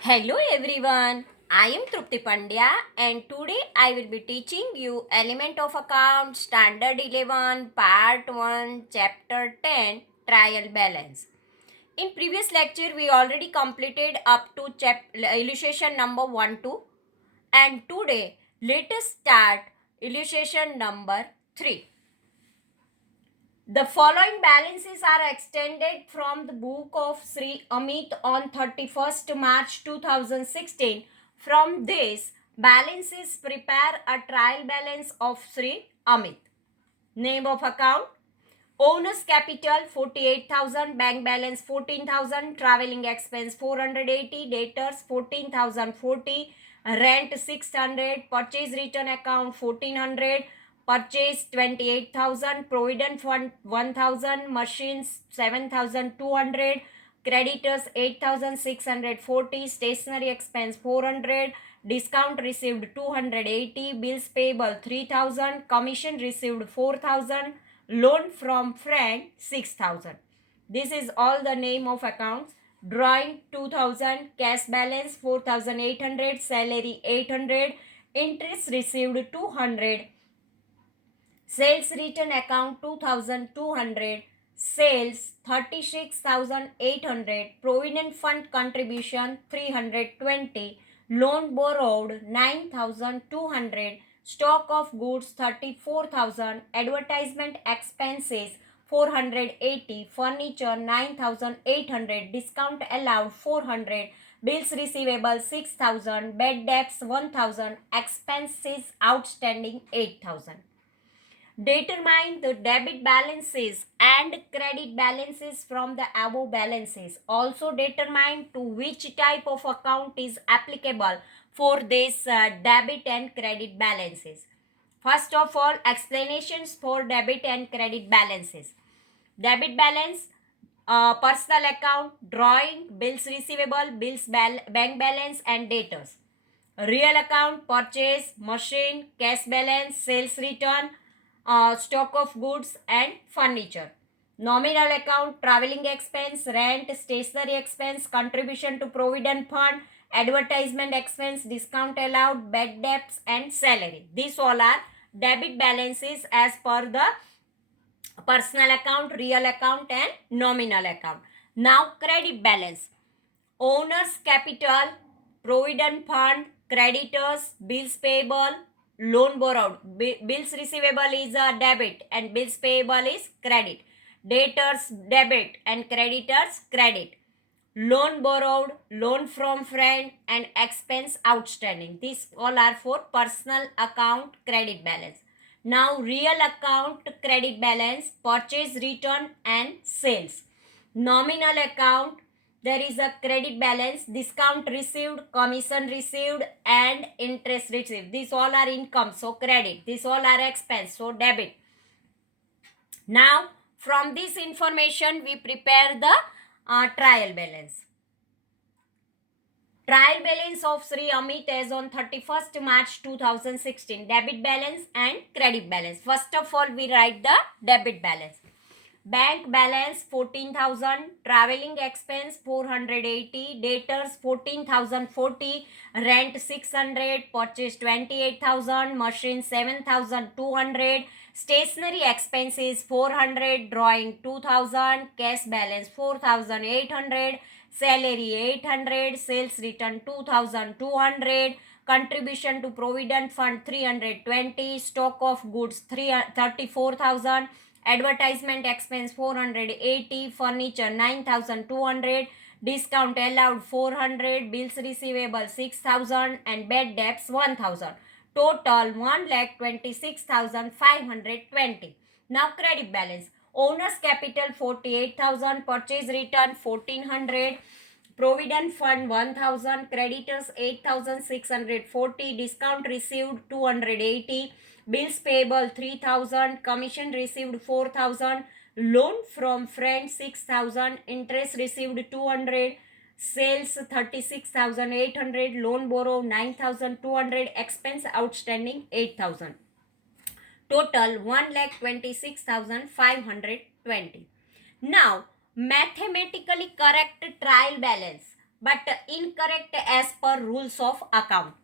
Hello everyone, I am Trupti Pandya and today I will be teaching you Element of Account Standard 11 Part 1 Chapter 10 Trial Balance. In previous lecture we already completed up to illustration number 1 2 and today let us start illustration number 3. The following balances are extended from the book of Sri Amit on 31st March 2016. From this, balances prepare a trial balance of Sri Amit. Name of account: Owner's capital 48,000, bank balance 14,000, traveling expense 480, debtors 14,040, rent 600, purchase return account 1400, purchase 28,000, provident fund 1,000, machines 7,200, creditors 8,640, stationery expense 400, discount received 280, bills payable 3,000, commission received 4,000, loan from friend 6,000. This is all the name of accounts. Drawing 2,000, cash balance 4,800, salary 800, interest received 200, sales return account 2,200, sales 36,800, provident fund contribution 320, loan borrowed 9,200, stock of goods 34,000, advertisement expenses 480, furniture 9,800, discount allowed 400, bills receivable 6,000, bad debts 1,000, expenses outstanding 8,000. Determine the debit balances and credit balances from the above balances. Also determine to which type of account is applicable for this debit and credit balances. First of all, explanations for debit and credit balances. Debit balance, personal account, drawing, bills receivable, bank balance and debtors. Real account, purchase, machine, cash balance, sales return, stock of goods and furniture. Nominal account, traveling expense, rent, stationery expense, contribution to provident fund, advertisement expense, discount allowed, bad debts and salary. These all are debit balances as per the personal account, real account and nominal account. Now credit balance. Owner's capital, provident fund, creditors, bills payable, loan borrowed. Bills receivable is a debit and bills payable is credit. Debtors debit and creditors credit. Loan borrowed, loan from friend and expense outstanding. These all are for personal account credit balance. Now real account credit balance, purchase return and sales. Nominal account, there is a credit balance, discount received, commission received and interest received. These all are income, so credit. These all are expense, so debit. Now from this information we prepare the trial balance. Trial balance of Sri Amit as on 31st March 2016. Debit balance and credit balance. First of all, we write the debit balance. Bank balance 14,000, traveling expense 480, debtors 14,040, rent 600, purchase 28,000, machine 7,200, stationery expenses 400, drawing 2,000, cash balance 4,800, salary 800, sales return 2,200, contribution to provident fund 320, stock of goods 34,000, advertisement expense 480, furniture 9,200, discount allowed 400, bills receivable 6,000 and bad debts 1,000. Total 1,26,520. Now credit balance. Owner's capital 48,000, purchase return 1,400, provident fund 1,000, creditors 8,640, discount received 280, bills payable 3,000, commission received 4,000, loan from friend 6,000, interest received 200, sales 36,800, loan borrow 9,200, expense outstanding 8,000. Total 1,26,520. Now mathematically correct trial balance. but incorrect as per rules of account.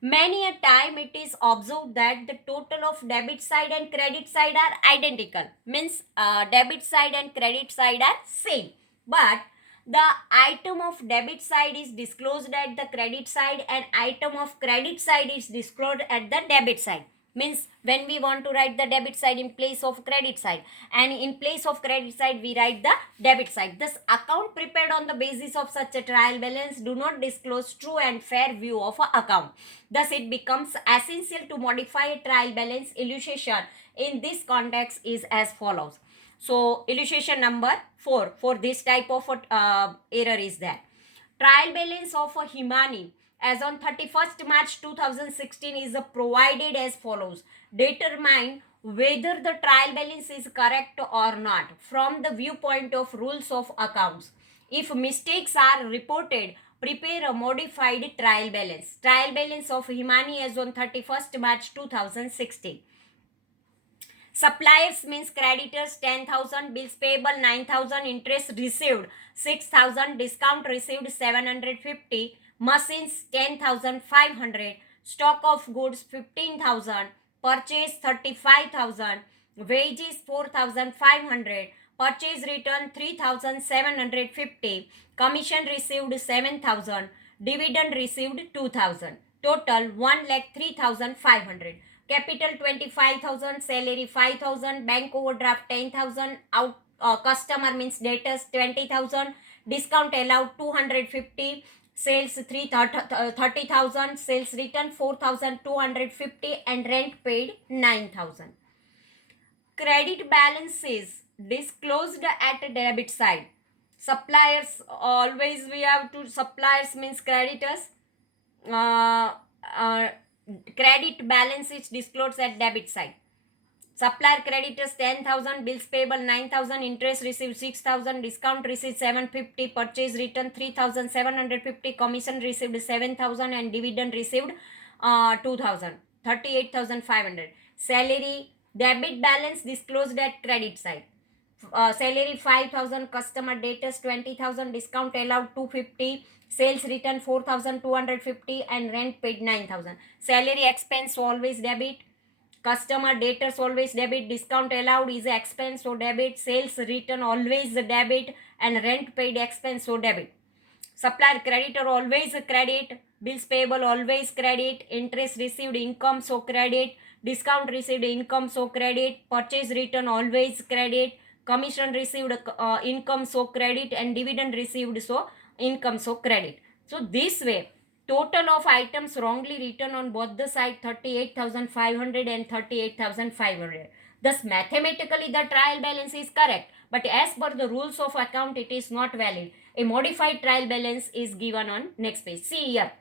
Many a time it is observed that the total of debit side and credit side are identical. Means debit side and credit side are same. But the item of debit side is disclosed at the credit side and item of credit side is disclosed at the debit side. Means when we want to write the debit side in place of credit side, and in place of credit side we write the debit side. This account prepared on the basis of such a trial balance do not disclose true and fair view of a account. Thus it becomes essential to modify a trial balance. Illustration in this context is as follows. So illustration number 4 for this type of error is that trial balance of a Himani as on 31st March 2016 is provided as follows. Determine whether the trial balance is correct or not from the viewpoint of rules of accounts. If mistakes are reported, prepare a modified trial balance. Trial balance of Himani as on 31st March 2016. Suppliers means creditors 10,000, bills payable 9,000, interest received 6,000, discount received 750, machines 10,500, stock of goods 15,000, purchase 35,000, wages 4,500, purchase return 3,750, commission received 7,000, dividend received 2,000. Total 1,03,500. Capital 25,000, salary 5,000, bank overdraft 10,000, out customer means debtors 20,000, discount allowed 250, sales 30,000, sales return 4,250, and rent paid 9,000. Credit balance is disclosed at debit side. Suppliers, always we have to, suppliers means creditors. Credit balance is disclosed at debit side. Supplier creditors 10,000, bills payable 9,000, interest received 6,000, discount received 750, purchase return 3,750, commission received 7,000, and dividend received 2,000, 38,500. Salary debit balance disclosed at credit side. Salary 5,000, customer debtors 20,000, discount allowed 250, sales return 4,250, and rent paid 9,000. Salary expense always debit, customer debtors always debit, discount allowed is expense so debit, sales return always debit, and rent paid expense so debit. Supplier creditor always credit, bills payable always credit, interest received income so credit, discount received income so credit, purchase return always credit, commission received income so credit, and dividend received so income so credit. So this way total of items wrongly written on both the side 38,500 and 38,500. Thus mathematically the trial balance is correct, but as per the rules of account it is not valid. A modified trial balance is given on next page. See here,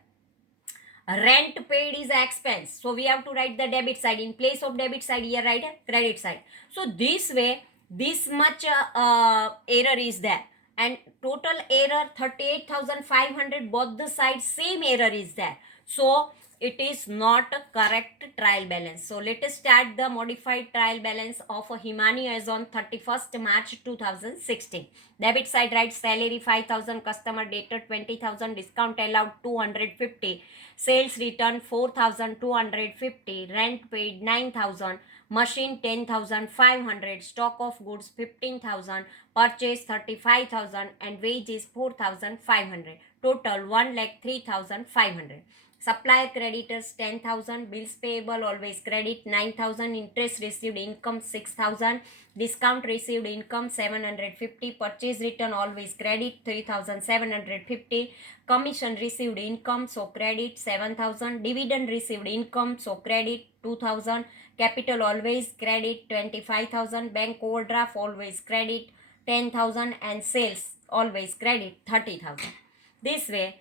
rent paid is expense, so we have to write the debit side. In place of debit side here write a credit side. So this way this much error is there, and total error 38,500, both the sides same error is there, so it is not a correct trial balance. So let us start the modified trial balance of a Himani as on 31st March 2016. Debit side write salary 5,000, customer debtor 20,000, discount allowed 250, sales return 4,250, rent paid 9,000, machine 10,500, stock of goods 15,000, purchase 35,000, and wages 4,500. Total 1,03,500. Supplier creditors 10,000, bills payable always credit 9,000, interest received income 6,000, discount received income 750, purchase return always credit 3,750, commission received income so credit 7,000, dividend received income so credit 2,000, capital always credit 25,000, bank overdraft always credit 10,000, and sales always credit 30,000. This way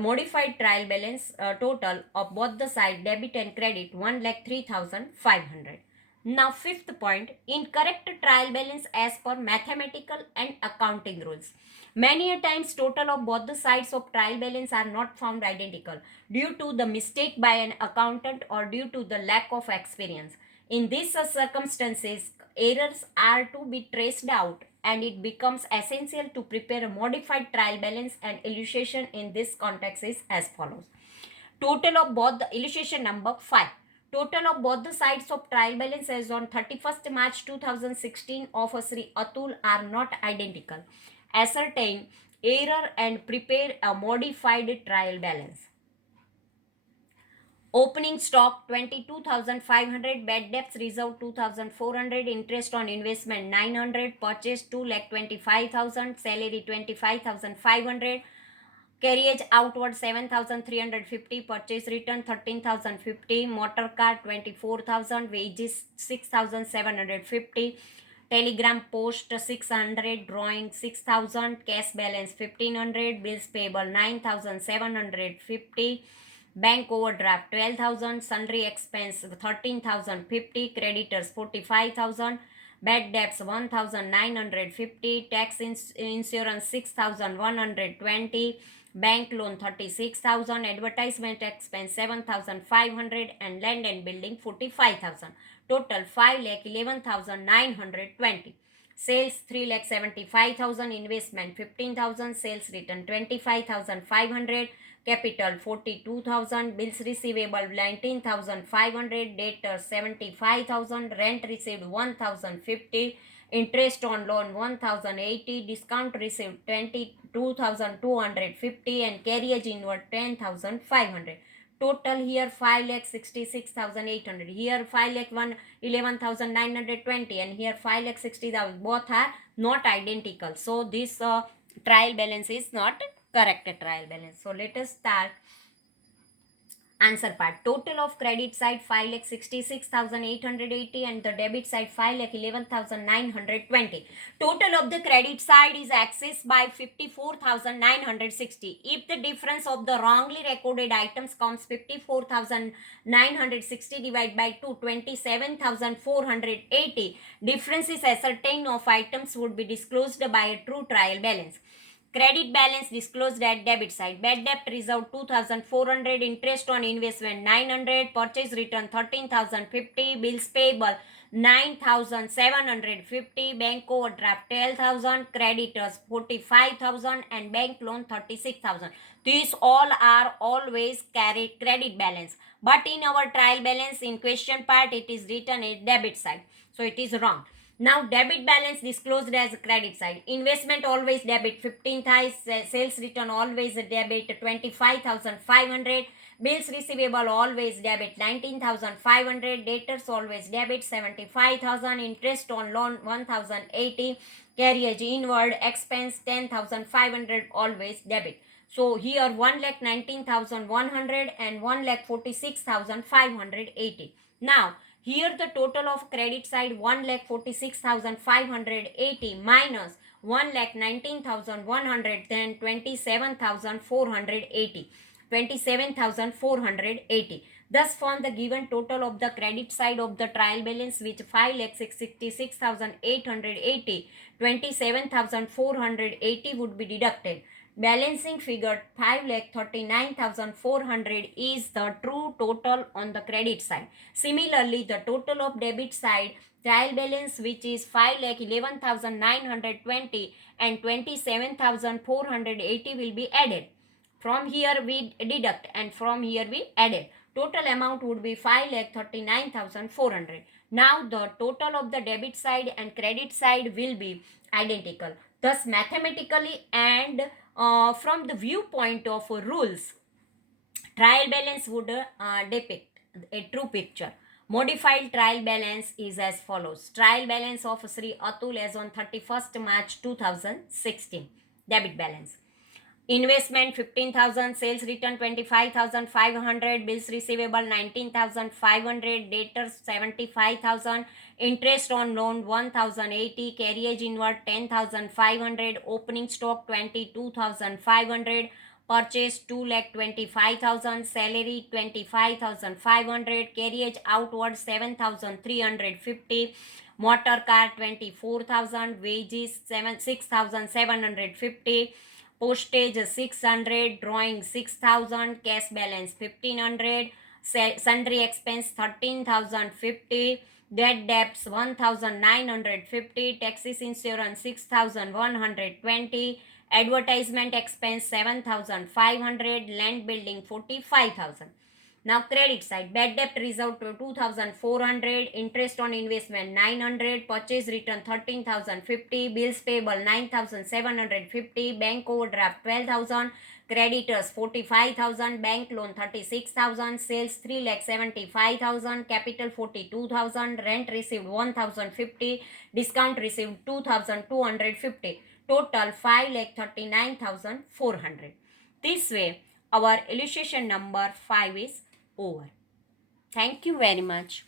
modified trial balance total of both the side debit and credit 1,03,500. Now fifth point, incorrect trial balance as per mathematical and accounting rules. Many a times total of both the sides of trial balance are not found identical due to the mistake by an accountant or due to the lack of experience. In these circumstances, errors are to be traced out and it becomes essential to prepare a modified trial balance, and illustration in this context is as follows. Total of both the illustration number 5. Total of both the sides of trial balance as on 31st March 2016 of Sri Atul are not identical. Ascertain error and prepare a modified trial balance. Opening stock 22,500, bad debts reserve 2,400, interest on investment 900, purchase 2,25,000, salary 25,500, carriage outward 7,350, purchase return 13,050, motor car 24,000, wages 6,750, telegram post 600, drawing 6,000, cash balance 1,500, bills payable 9,750, bank overdraft 12,000, sundry expense 13,050, creditors 45,000, bad debts 1,950, tax insurance 6,120, bank loan 36,000, advertisement expense 7,500, and land and building 45,000. Total 5,11,920. Sales 3,75,000, investment 15,000, sales return 25,500, capital 42,000, bills receivable 19,500, debtors 75,000, rent received 1,050, interest on loan 1,080, discount received 22,250, and carriage inward 10,500. Total here 5,66,800. Here 5,11,920, and here 5,60,000. Both are not identical. So this trial balance is not correct trial balance. So let us start answer part. Total of credit side 5,66,880 and the debit side 5,11,920. Total of the credit side is accessed by 54,960. If the difference of the wrongly recorded items comes 54,960 divided by 2, 27,480. Difference is ascertained of items would be disclosed by a true trial balance. Credit balance disclosed at debit side. Bad debt reserved 2,400, interest on investment 900, purchase return 13,050, bills payable 9,750, bank overdraft 12,000, creditors 45,000, and bank loan 36,000. These all are always carried credit balance. But in our trial balance in question part, it is written at debit side. So it is wrong. Now debit balance disclosed as credit side. Investment always debit 15,000, sales return always debit 25,500, bills receivable always debit 19,500, debtors always debit 75,000, interest on loan 1,080, carriage inward expense 10,500 always debit. So here 1,19,100 and 1,46,580. Now here the total of credit side 1,46,580 minus 1,19,100, then 27,480. 27,480. Thus form the given total of the credit side of the trial balance, which 5,66,880, 27,480 would be deducted. Balancing figure 5,39,400 is the true total on the credit side. Similarly, the total of debit side trial balance, which is 5,11,920 and 27,480 will be added. From here we deduct and from here we added. Total amount would be 5,39,400. Now the total of the debit side and credit side will be identical. Thus mathematically and from the viewpoint of rules, trial balance would depict a true picture. Modified trial balance is as follows. Trial balance of Sri Atul as on 31st March 2016. Debit balance. Investment 15,000, sales return 25,500, bills receivable 19,500, debtors 75,000, interest on loan 1,080, carriage inward 10,500, opening stock 22,500, purchase 2,25,000, salary 25,500, carriage outward 7,350, motor car 24,000, wages 6,750, postage 600, drawing 6,000, cash balance 1,500, sundry expense 13,050, Debt debts 1,950, taxes insurance 6,120, advertisement expense 7,500, land building 45,000. Now credit side, bad debt reserve to 2,400, interest on investment 900, purchase return 13,050, bills payable 9,750, bank overdraft 12,000, creditors 45,000, bank loan 36,000, sales 3,75,000, capital 42,000, rent received 1,050, discount received 2,250, total 5,39,400. This way, our illustration number 5 is over. Thank you very much.